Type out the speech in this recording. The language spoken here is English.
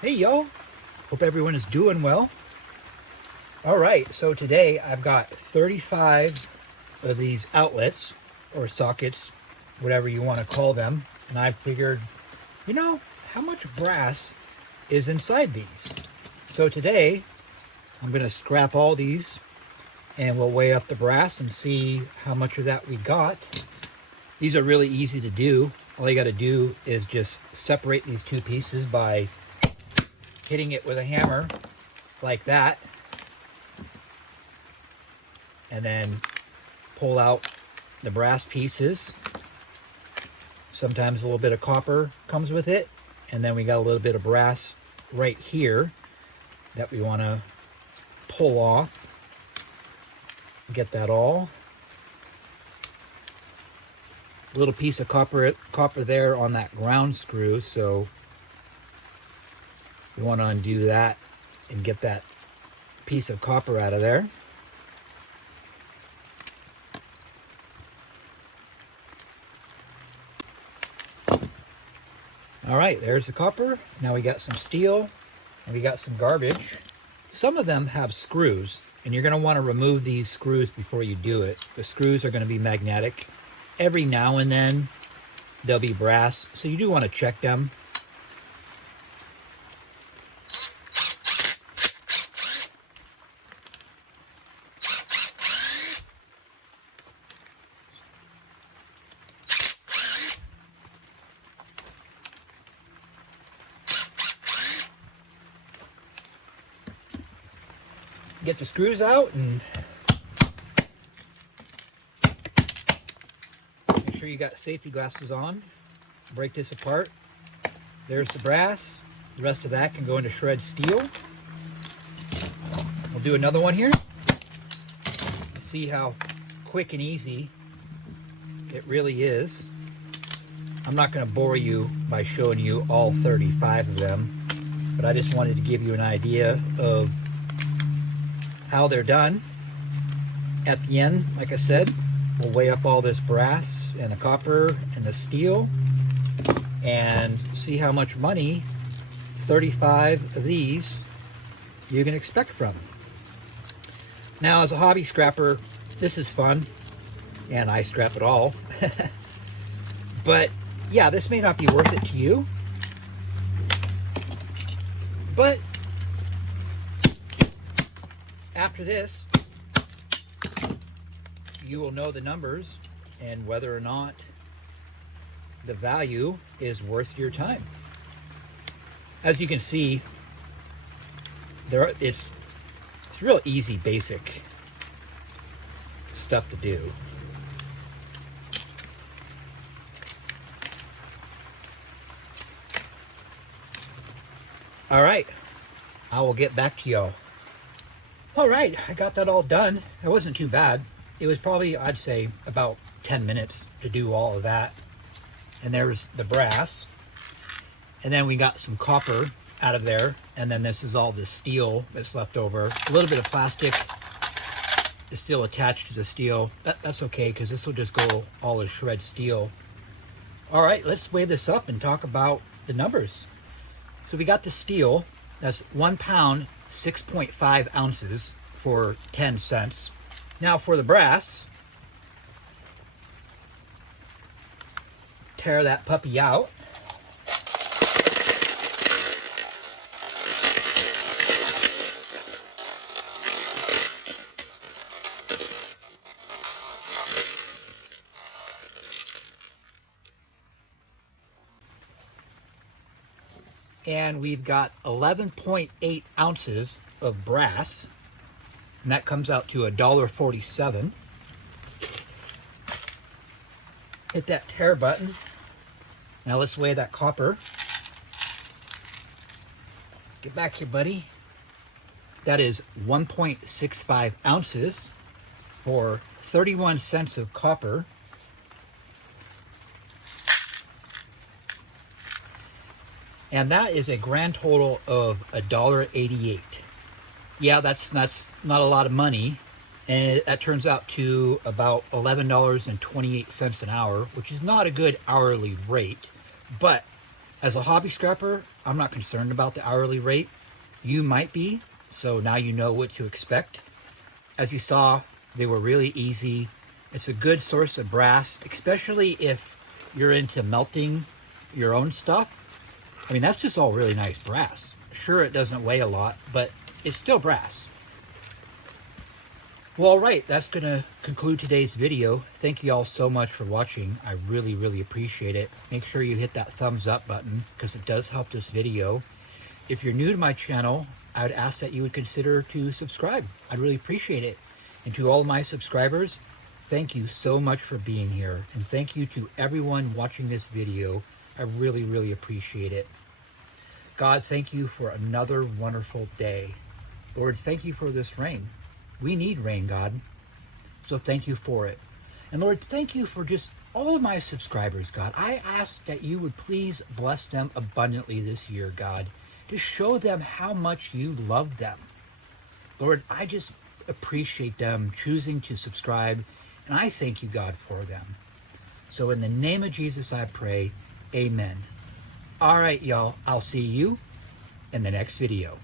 Hey y'all, hope everyone is doing well. All right, so today I've got 35 of these outlets or sockets, whatever you want to call them. And I figured, how much brass is inside these? So today I'm going to scrap all these and we'll weigh up the brass and see how much of that we got. These are really easy to do. All you got to do is just separate these two pieces by hitting it with a hammer like that, and then pull out the brass pieces. Sometimes a little bit of copper comes with it, and then we got a little bit of brass right here that we want to pull off. Get that all. A little piece of copper there on that ground screw, so you want to undo that and get that piece of copper out of there. All right, there's the copper. Now we got some steel and we got some garbage. Some of them have screws, and you're going to want to remove these screws before you do it. The screws are going to be magnetic. Every now and then they'll be brass, so you do want to check them. Get the screws out and make sure you got safety glasses on. Break this apart. There's the brass. The rest of that can go into shred steel. We'll do another one here. See how quick and easy it really is. I'm not going to bore you by showing you all 35 of them, but I just wanted to give you an idea of how they're done. At the end, like I said, we'll weigh up all this brass and the copper and the steel and see how much money 35 of these you can expect from. Now, as a hobby scrapper, this is fun, and I scrap it all. But yeah, this may not be worth it to you, but after this, you will know the numbers and whether or not the value is worth your time. As you can see, it's real easy, basic stuff to do. All right, I will get back to y'all. All right, I got that all done. It wasn't too bad. It was probably, I'd say, about 10 minutes to do all of that. And there's the brass. And then we got some copper out of there. And then this is all the steel that's left over. A little bit of plastic is still attached to the steel. That's okay, because this will just go all as shred steel. All right, let's weigh this up and talk about the numbers. So we got the steel. That's 1 pound, 6.5 ounces for 10 cents. Now for the brass, tear that puppy out. And we've got 11.8 ounces of brass, and that comes out to $1.47. Hit that tear button. Now let's weigh that copper. Get back here, buddy. That is 1.65 ounces for 31 cents of copper. And that is a grand total of $1.88. Yeah, that's not a lot of money. And that turns out to about $11.28 an hour, which is not a good hourly rate. But as a hobby scrapper, I'm not concerned about the hourly rate. You might be, so now you know what to expect. As you saw, they were really easy. It's a good source of brass, especially if you're into melting your own stuff. I mean, that's just all really nice brass. Sure, it doesn't weigh a lot, but it's still brass. Well, all right, that's going to conclude today's video. Thank you all so much for watching. I really, really appreciate it. Make sure you hit that thumbs up button because it does help this video. If you're new to my channel, I would ask that you would consider to subscribe. I'd really appreciate it. And to all my subscribers, thank you so much for being here. And thank you to everyone watching this video. I really, really appreciate it. God, thank you for another wonderful day. Lord, thank you for this rain. We need rain, God. So thank you for it. And Lord, thank you for just all of my subscribers, God. I ask that you would please bless them abundantly this year, God, to show them how much you love them. Lord, I just appreciate them choosing to subscribe, and I thank you, God, for them. So in the name of Jesus, I pray, amen. All right, y'all, I'll see you in the next video.